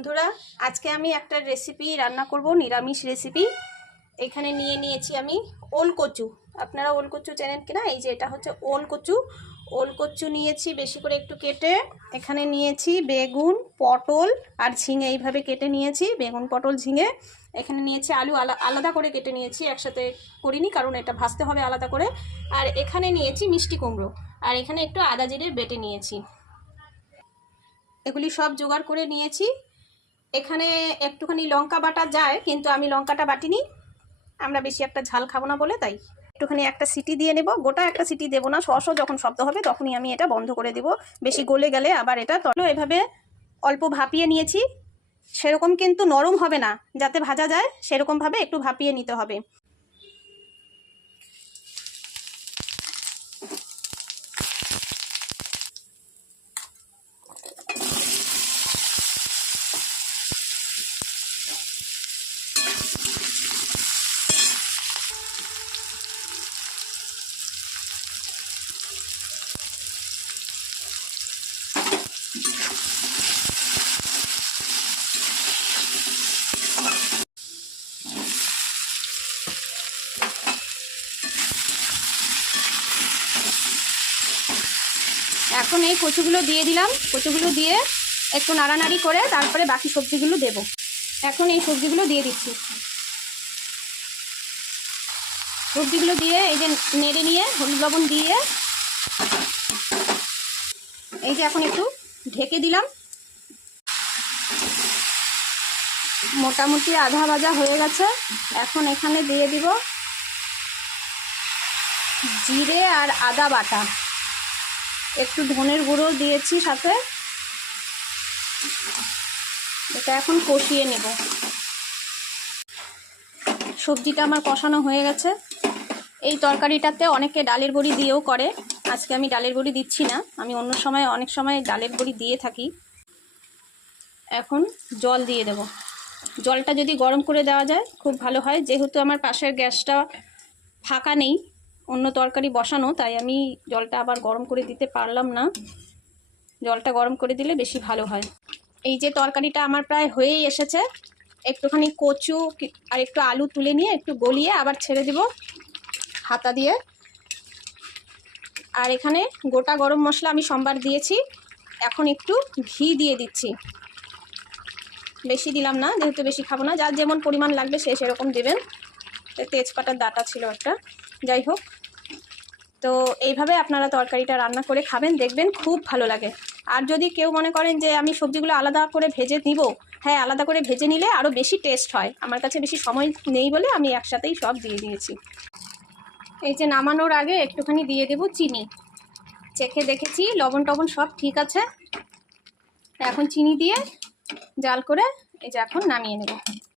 বন্ধুরা, আজকে আমি একটা রেসিপি রান্না করব, নিরামিষ রেসিপি। এখানে নিয়ে নিয়েছি আমি ওল কচু। আপনারা ওল কচু চেনেন কিনা? এই যে এটা হচ্ছে ওল কচু। ওল কচু নিয়েছি বেশি করে একটু কেটে। এখানে নিয়েছি বেগুন, পটল আর ঝিঙে, এইভাবে কেটে নিয়েছি। বেগুন, পটল, ঝিঙে। এখানে নিয়েছি আলু, আলাদা করে কেটে নিয়েছি, একসাথে করিনি কারণ এটা ভাজতে হবে আলাদা করে। আর এখানে নিয়েছি মিষ্টি কুমড়ো, আর এখানে একটু আদা জিরে বেটে নিয়েছি। এগুলি সব জোগাড় করে নিয়েছি। এখানে একটুখানি লঙ্কা বাটা যায়, কিন্তু আমি লঙ্কাটা বাটিনি, আমরা বেশি একটা ঝাল খাবো না বলে, তাই একটুখানি একটা সিটি দিয়ে নেব। গোটা একটা সিটি দেবো না, শস যখন শব্দ হবে তখনই আমি এটা বন্ধ করে দেব। বেশি গলে গেলে আবার এটা তলো। এভাবে অল্প ভাপিয়ে নিয়েছি, সেরকম কিন্তু নরম হবে না, যাতে ভাজা যায় সেরকমভাবে একটু ভাপিয়ে নিতে হবে। এখন এই কচুগুলো দিয়ে দিলাম। কচুগুলো দিয়ে একটু নাড়ানাড়ি করে তারপরে বাকি সবজিগুলো দেব। এখন এই সবজিগুলো দিয়ে দিচ্ছি। সবজিগুলো দিয়ে এই যে নেড়ে নিয়ে হলুদ লবণ দিয়ে এই যে এখন একটু ঢেকে দিলাম। মোটামুটি আধা ভাজা হয়ে গেছে। এখন এখানে দিয়ে দিব জিরে আর আদা বাটা, একটু ধনের গুঁড়ো দিয়েছি সাথে। এটা এখন কষিয়ে নেব। সবজিটা আমার কষানো হয়ে গেছে। এই তরকারিটাতে অনেকে ডালের বড়ি দিয়েও করে, আজকে আমি ডালের বড়ি দিচ্ছি না, আমি অন্য সময় অনেক সময় ডালের বড়ি দিয়ে থাকি। এখন জল দিয়ে দেব। জলটা যদি গরম করে দেওয়া যায় খুব ভালো হয়, যেহেতু আমার পাশের গ্যাসটা ফাঁকা নেই, অন্য তরকারি বসানো, তাই আমি জলটা আবার গরম করে দিতে পারলাম না। জলটা গরম করে দিলে বেশি ভালো হয়। এই যে তরকারিটা আমার প্রায় হয়েই এসেছে। একটুখানি কচু আর একটু আলু তুলে নিয়ে একটু গলিয়ে আবার ছেড়ে দেব হাতা দিয়ে। আর এখানে গোটা গরম মশলা আমি সোমবার দিয়েছি। এখন একটু ঘি দিয়ে দিচ্ছি, বেশি দিলাম না, যেহেতু বেশি খাবো না, যার যেমন পরিমাণ লাগবে সে সেরকম দেবেন। তেজপাতার ডাটা ছিল একটা, যাই হোক। তো এইভাবে আপনারা তরকারিটা রান্না করে খাবেন, দেখবেন খুব ভালো লাগে। আর যদি কেউ মনে করেন যে আমি সবজিগুলো আলাদা করে ভেজে নিব, হ্যাঁ, আলাদা করে ভেজে নিলে আরও বেশি টেস্ট হয়। আমার কাছে বেশি সময় নেই বলে আমি একসাথেই সব দিয়ে দিয়েছি। এই যে নামানোর আগে একটুখানি দিয়ে দেব চিনি। চেখে দেখেছি লবণ টবণ সব ঠিক আছে। এখন চিনি দিয়ে জাল করে এই যে এখন নামিয়ে নেব।